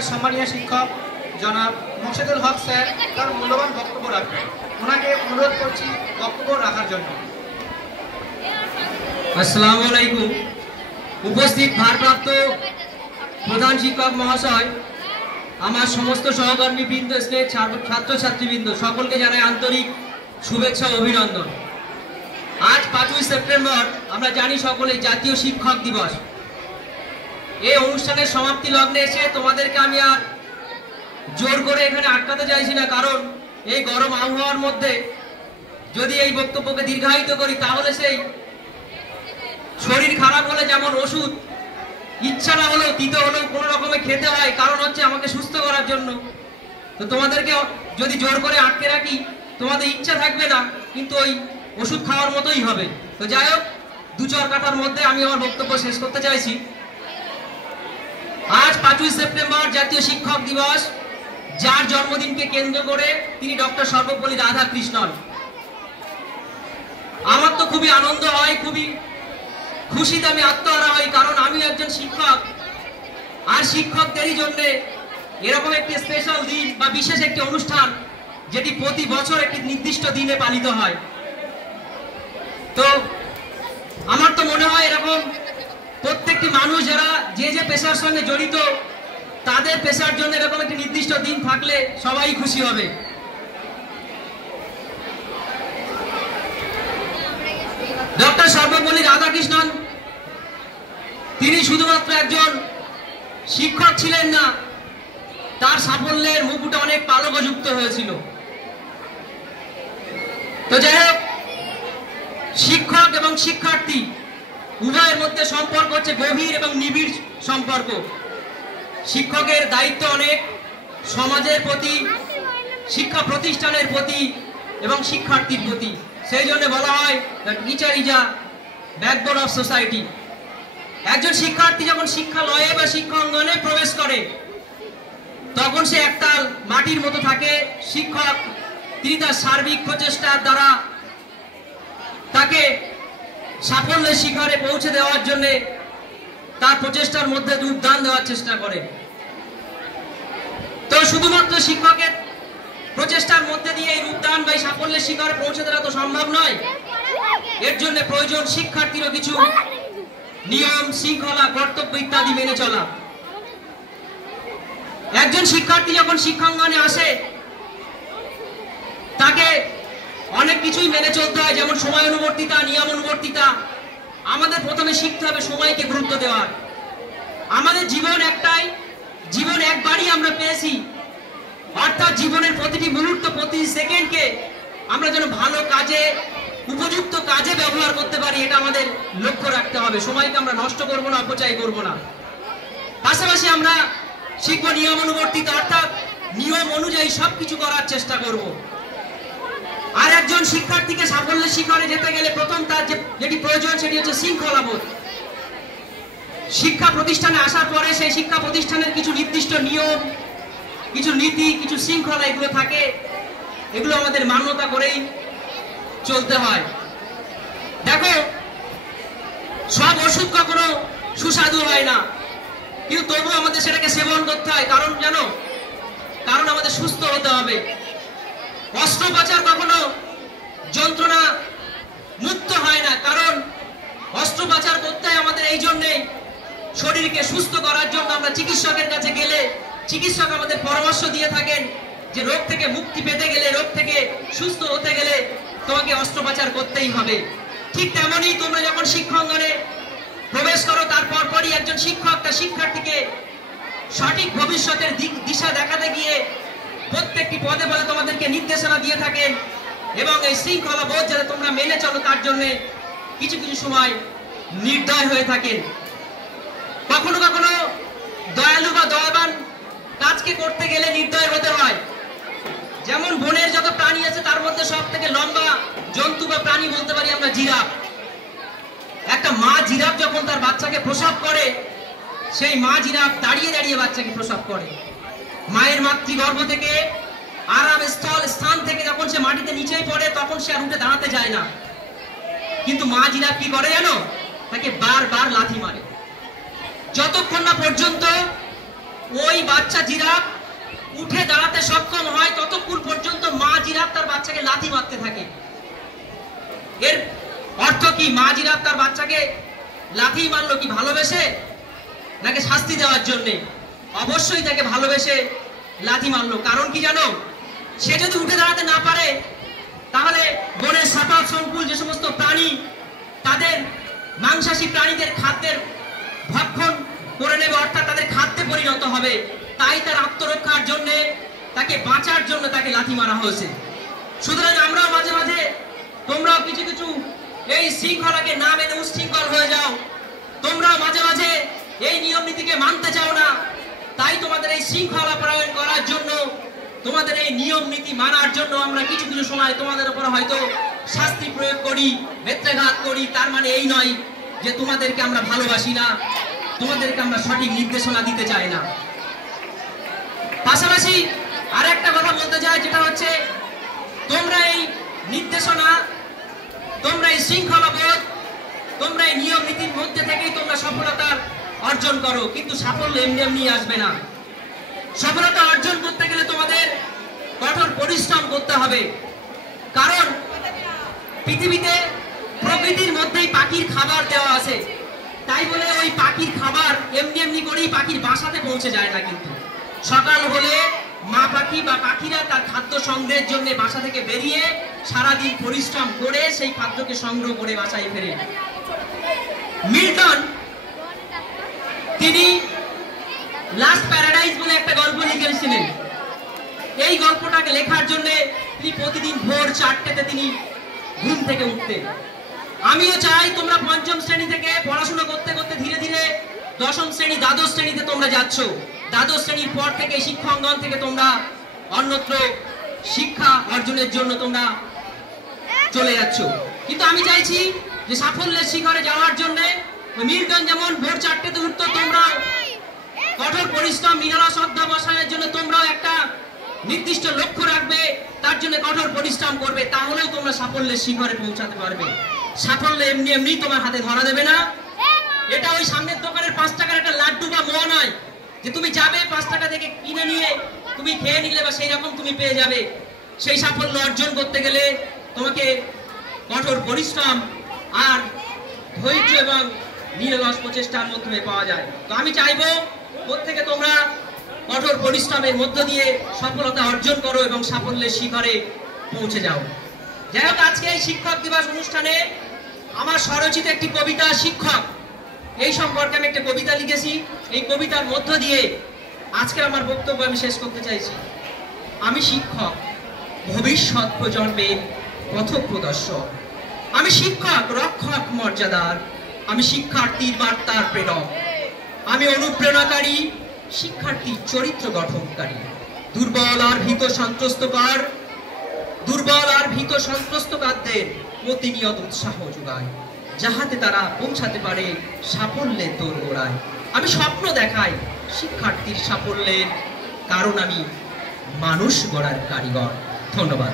বিদ্যালয়ের সম্মানীয় শিক্ষক জনাব মোর্শেদুল হক স্যার তার মূল্যবান বক্তব্য রাখবেন। ওনাকে অনুরোধ করছি বক্তব্য রাখার জন্য। আসসালামু আলাইকুম। উপস্থিত ভারপ্রাপ্ত প্রধান শিক্ষক মহাশয়, আমার সমস্ত সহকর্মীবৃন্দ, স্নেহের ছাত্রছাত্রীবৃন্দ, সকলকে জানাই আন্তরিক শুভেচ্ছা ও অভিনন্দন। আজ 5ই সেপ্টেম্বর আমরা জানি সকলে জাতীয় শিক্ষক দিবস। এই অনুষ্ঠানের সমাপ্তি লগ্নে এসে তোমাদেরকে আমি আর জোর করে এখানে আটকাতে চাইছি না, কারণ এই গরম আবহাওয়ার মধ্যে যদি এই বক্তব্যকে দীর্ঘায়িত করি তাহলে সেই শরীর খারাপ হলে যেমন ওষুধ ইচ্ছা না হলেও তিতে হলেও কোনো রকমে খেতে হয়, কারণ হচ্ছে আমাকে সুস্থ করার জন্য। তো তোমাদেরকে যদি জোর করে আটকে রাখি তোমাদের ইচ্ছা থাকবে না, কিন্তু ওই ওষুধ খাওয়ার মতোই হবে। তো যাই হোক, 2-4 কথার মধ্যে আমি আমার বক্তব্য শেষ করতে চাইছি। আজ 5ই সেপ্টেম্বর জাতীয় শিক্ষক দিবস, যার জন্মদিনকে কেন্দ্র করে তিনি ডক্টর সর্বপল্লী রাধাকৃষ্ণন। আমার তো খুবই আনন্দ হয়, খুবই খুশিতে আমি আত্মহারা হই, কারণ আমি একজন শিক্ষক। আর শিক্ষকদেরই জন্য এরকম একটি স্পেশাল দিন বা বিশেষ একটি অনুষ্ঠান, যেটি প্রতি বছর একটি নির্দিষ্ট দিনে পালিত হয়। তো আমার তো মনে হয় এরকম প্রত্যেকটি মানুষ যারা যে যে পেশার সঙ্গে জড়িত, তাদের পেশার জন্য এরকম একটি নির্দিষ্ট দিন থাকলে সবাই খুশি হবে। ডক্টর সর্বপল্লী রাধাকৃষ্ণন তিনি শুধুমাত্র একজন শিক্ষক ছিলেন না, তার সাফল্যের মুকুটে অনেক পালকও যুক্ত হয়েছিল। তো যাই হোক, শিক্ষক এবং শিক্ষার্থী উভয়ের মধ্যে সম্পর্ক হচ্ছে গভীর এবং নিবিড় সম্পর্ক। শিক্ষকের দায়িত্ব অনেক সমাজের প্রতি, শিক্ষা প্রতিষ্ঠানের প্রতি এবং শিক্ষার্থীর প্রতি। সেই জন্য বলা হয় teacher is a backbone of society. একজন শিক্ষার্থী যখন শিক্ষালয়ে বা শিক্ষা অঙ্গনে প্রবেশ করে তখন সে একতাল মাটির মতো থাকে। শিক্ষক তিনি তার সার্বিক প্রচেষ্টার দ্বারা তাকে সাফল্যের শিখরে পৌঁছে দেওয়ার জন্য তার প্রচেষ্টার মধ্যে যোগদান দেওয়ার চেষ্টা করে। তো শুধুমাত্র শিক্ষকের প্রচেষ্টার মধ্যে দিয়ে এই যোগদান বা সাফল্যের শিখরে পৌঁছে দেওয়া তো সম্ভব নয়। এর জন্য প্রয়োজন শিক্ষার্থীরও কিছু নিয়ম, শৃঙ্খলা, কর্তব্য ইত্যাদি মেনে চলা। একজন শিক্ষার্থী যখন শিক্ষাঙ্গনে আসে তাকে অনেক কিছুই মেনে চলতে হয়, যেমন সময় অনুবর্তিতা, নিয়ম অনুবর্তিতা। আমাদের প্রথমে শিখতে হবে সময়কে গুরুত্ব দেওয়ার। আমাদের জীবন একটাই, জীবন একবারই আমরা পেয়েছি, অর্থাৎ জীবনের প্রতিটি মুহূর্ত, প্রতি সেকেন্ডকে আমরা যেন ভালো কাজে, উপযুক্ত কাজে ব্যবহার করতে পারি, এটা আমাদের লক্ষ্য রাখতে হবে। সময়কে আমরা নষ্ট করব না, অপচয় করব না। পাশাপাশি আমরা শিখব নিয়ম অনুবর্তিতা, অর্থাৎ নিয়ম অনুযায়ী সবকিছু করার চেষ্টা করব। আর একজন শিক্ষার্থীকে সাফল্যের শিখরে যেতে গেলে প্রথম তার যেটি প্রয়োজন সেটি হচ্ছে শৃঙ্খলাবোধ। শিক্ষা প্রতিষ্ঠানে আসার পরে সেই শিক্ষা প্রতিষ্ঠানের কিছু নির্দিষ্ট নিয়ম, কিছু নীতি, কিছু শৃঙ্খলা এগুলো থাকে, এগুলো আমাদের মান্যতা করেই চলতে হয়। দেখো, সব ওষুধ কখনো সুস্বাদু হয় না, কিন্তু তবুও আমাদের সেটাকে সেবন করতে হয়। কারণ জানো, কারণ আমাদের সুস্থ হতে হবে। অস্ত্রোপচার কখনো যন্ত্রণা মুক্ত হয় না, কারণ অস্ত্রোপচার করতে হয় আমাদের এই জন্যে শরীরকে সুস্থ করার জন্য। আমরা চিকিৎসকের কাছে গেলে চিকিৎসক আমাদের পরামর্শ দিয়ে থাকেন যে রোগ থেকে মুক্তি পেতে গেলে, রোগ থেকে সুস্থ হতে গেলে তোমাকে অস্ত্রোপচার করতেই হবে। ঠিক তেমনই তোমরা যখন শিক্ষাঙ্গনে প্রবেশ করো তারপর পরই একজন শিক্ষক তার শিক্ষার্থীকে সঠিক ভবিষ্যতের দিশা দেখাতে গিয়ে প্রত্যেকটি পদে পদে তোমাদেরকে নির্দেশনা দিয়ে থাকেন, এবং এই শৃঙ্খলা বোধ যাতে তোমরা মেনে চলো তার জন্য কিছু কিছু সময় নির্দয় হয়ে থাকেন। কখনো কখনো দয়ালু বা দয়াবান কাজকে করতে গেলে নির্দয় হতে হয়। যেমন বনের যত প্রাণী আছে তার মধ্যে সব থেকে লম্বা জন্তু বা প্রাণী বলতে পারি আমরা জিরাফ। একটা মা জিরাফ যখন তার বাচ্চাকে প্রসব করে, সেই মা জিরাফ দাঁড়িয়ে দাঁড়িয়ে বাচ্চাকে প্রসব করে। মায়ের মাতৃগর্ভ থেকে আরাম স্থান থেকে যখন সে মাটিতে নিচেই পড়ে তখন সে আর উঠে দাঁড়াতে যায় না, কিন্তু মা জিরাফ কি করে জানো? তাকে বারবার লাথি মারে, যতক্ষণ না পর্যন্ত ওই বাচ্চা জিরাফ উঠে দাঁড়াতে সক্ষম হয় ততক্ষণ পর্যন্ত মা জিরাফ তার বাচ্চাকে লাথি মারতে থাকে। এর অর্থ কি? মা জিরাফ তার বাচ্চাকে লাথি মারলো কি ভালোবেসে নাকি শাস্তি দেওয়ার জন্য? অবশ্যই তাকে ভালোবেসে লাথি মারলো। কারণ কি জানো? সে যদি উঠে দাঁড়াতে না পারে তাহলে বনের সাপাত সংকুল যে সমস্ত প্রাণী তাদের মাংসাশী প্রাণীদের খাদ্যের ভক্ষণ করে নেবে, অর্থাৎ তাদের খাদ্যে পরিণত হবে। তাই তার আত্মরক্ষার জন্য, তাকে বাঁচার জন্য তাকে লাথি মারা হয়েছে। সুতরাং আমরাও মাঝে মাঝে, তোমরাও কিছু কিছু এই শৃঙ্খলাকে না মেনে উশৃঙ্খল হয়ে যাও। তোমরাও মাঝে মাঝে এই নিয়ম নীতিকে মানতে চাও না। তাই তোমাদের এই শৃঙ্খলা প্রয়োগ করার জন্য, তোমাদের এই নিয়ম নীতি মানার জন্য আমরা কিছু কিছু সময় তোমাদের উপর হয়তো শাস্তি প্রয়োগ করি, বেত্রাঘাত করি। তার মানে এই নয় যে তোমাদেরকে আমরা ভালোবাসি না, তোমাদেরকে আমরা সঠিক নির্দেশনা দিতে চাই না। পাশাপাশি আর একটা কথা বলতে চাই, যেটা হচ্ছে তোমরা এই নির্দেশনা, তোমরা এই শৃঙ্খলা বোধ, তোমরা এই নিয়ম নীতির মধ্যে থেকেই তোমরা সফলতার অর্জন করো। কিন্তু সাফল্য এমনি এমনি আসবে না। সফলতা অর্জন করতে গেলে তোমাদের কঠোর পরিশ্রম করতে হবে। কারণ পৃথিবীতে প্রকৃতির মধ্যেই পাখির খাবার দেওয়া আছে। তাই বলে ওই পাখির খাবার এমনি এমনি করেই পাখির বাসাতে পৌঁছে যায় না। কিন্তু সকাল হলে মা পাখি বা পাখিরা তার খাদ্য সংগ্রহের জন্য বাসা থেকে বেরিয়ে সারাদিন পরিশ্রম করে সেই খাদ্যকে সংগ্রহ করে বাসায় ফেরে। মিল্টন তিনি লাস্ট প্যারাডাইজ বলে একটা গল্প লিখেছিলেন। এই গল্পটাকে লেখার জন্য তিনি প্রতিদিন ভোর 4টেতে তিনি ঘুম থেকে উঠতেন। আমিও চাই তোমরা পঞ্চম শ্রেণী থেকে পড়াশোনা করতে করতে ধীরে ধীরে দশম শ্রেণী, দ্বাদশ শ্রেণীতে তোমরা যাচ্ছ। দ্বাদশ শ্রেণীর পর থেকে শিক্ষাঙ্গন থেকে তোমরা অন্যত্র শিক্ষা অর্জনের জন্য তোমরা চলে যাচ্ছ। কিন্তু আমি চাইছি যে সাফল্যের শিখরে যাওয়ার জন্য মিল্টন যেমন ভোর 4টেতে উঠতো, তোমরা কঠোর পরিশ্রম, নিরলস অধ্যবসায়ের জন্য তোমরাও একটা নির্দিষ্ট লক্ষ্য রাখবে, তার জন্য কঠোর পরিশ্রম করবে। তাহলেও তোমরা সাফল্যের শিখরে পৌঁছাতে পারবে। সাফল্য এমনি এমনি তোমার হাতে ধরা দেবে না। এটা ওই সামনের দোকানের 5 টাকার একটা লাড্ডু বা মোয়া নয় যে তুমি যাবে 5 টাকা থেকে কিনে নিয়ে তুমি খেয়ে নিলে বা সেই রকম তুমি পেয়ে যাবে। সেই সাফল্য অর্জন করতে গেলে তোমাকে কঠোর পরিশ্রম আর ধৈর্য এবং নিরলস প্রচেষ্টার মাধ্যমে পাওয়া যায়। তো আমি চাইবো প্রত্যেকে তোমরা কঠোর পরিশ্রমের মধ্য দিয়ে সফলতা অর্জন করো এবং সাফল্যের শিখরে পৌঁছে যাও। যাই হোক, আজকে এই শিক্ষক দিবস অনুষ্ঠানে আমার স্বরচিত একটি কবিতা শিক্ষক, এই সম্পর্কে আমি একটা কবিতা লিখেছি। এই কবিতার মধ্য দিয়ে আজকে আমার বক্তব্য আমি শেষ করতে চাইছি। আমি শিক্ষক, ভবিষ্যৎ প্রজন্মের পথপ্রদর্শক। আমি শিক্ষক, রক্ষক মর্যাদার। আমি শিক্ষার্থীর বার্তার প্রেরক। আমি অনুপ্রেরণাকারী, শিক্ষার্থীর চরিত্র গঠনকারী। দুর্বল আর ভীত সন্ত্রস্তকারদের প্রতিনিয়ত উৎসাহ যোগায়, যাহাতে তারা পৌঁছাতে পারে সাফল্যের দোরগোড়ায়। আমি স্বপ্ন দেখাই শিক্ষার্থীর সাফল্যের, কারণ আমি মানুষ গড়ার কারিগর। ধন্যবাদ।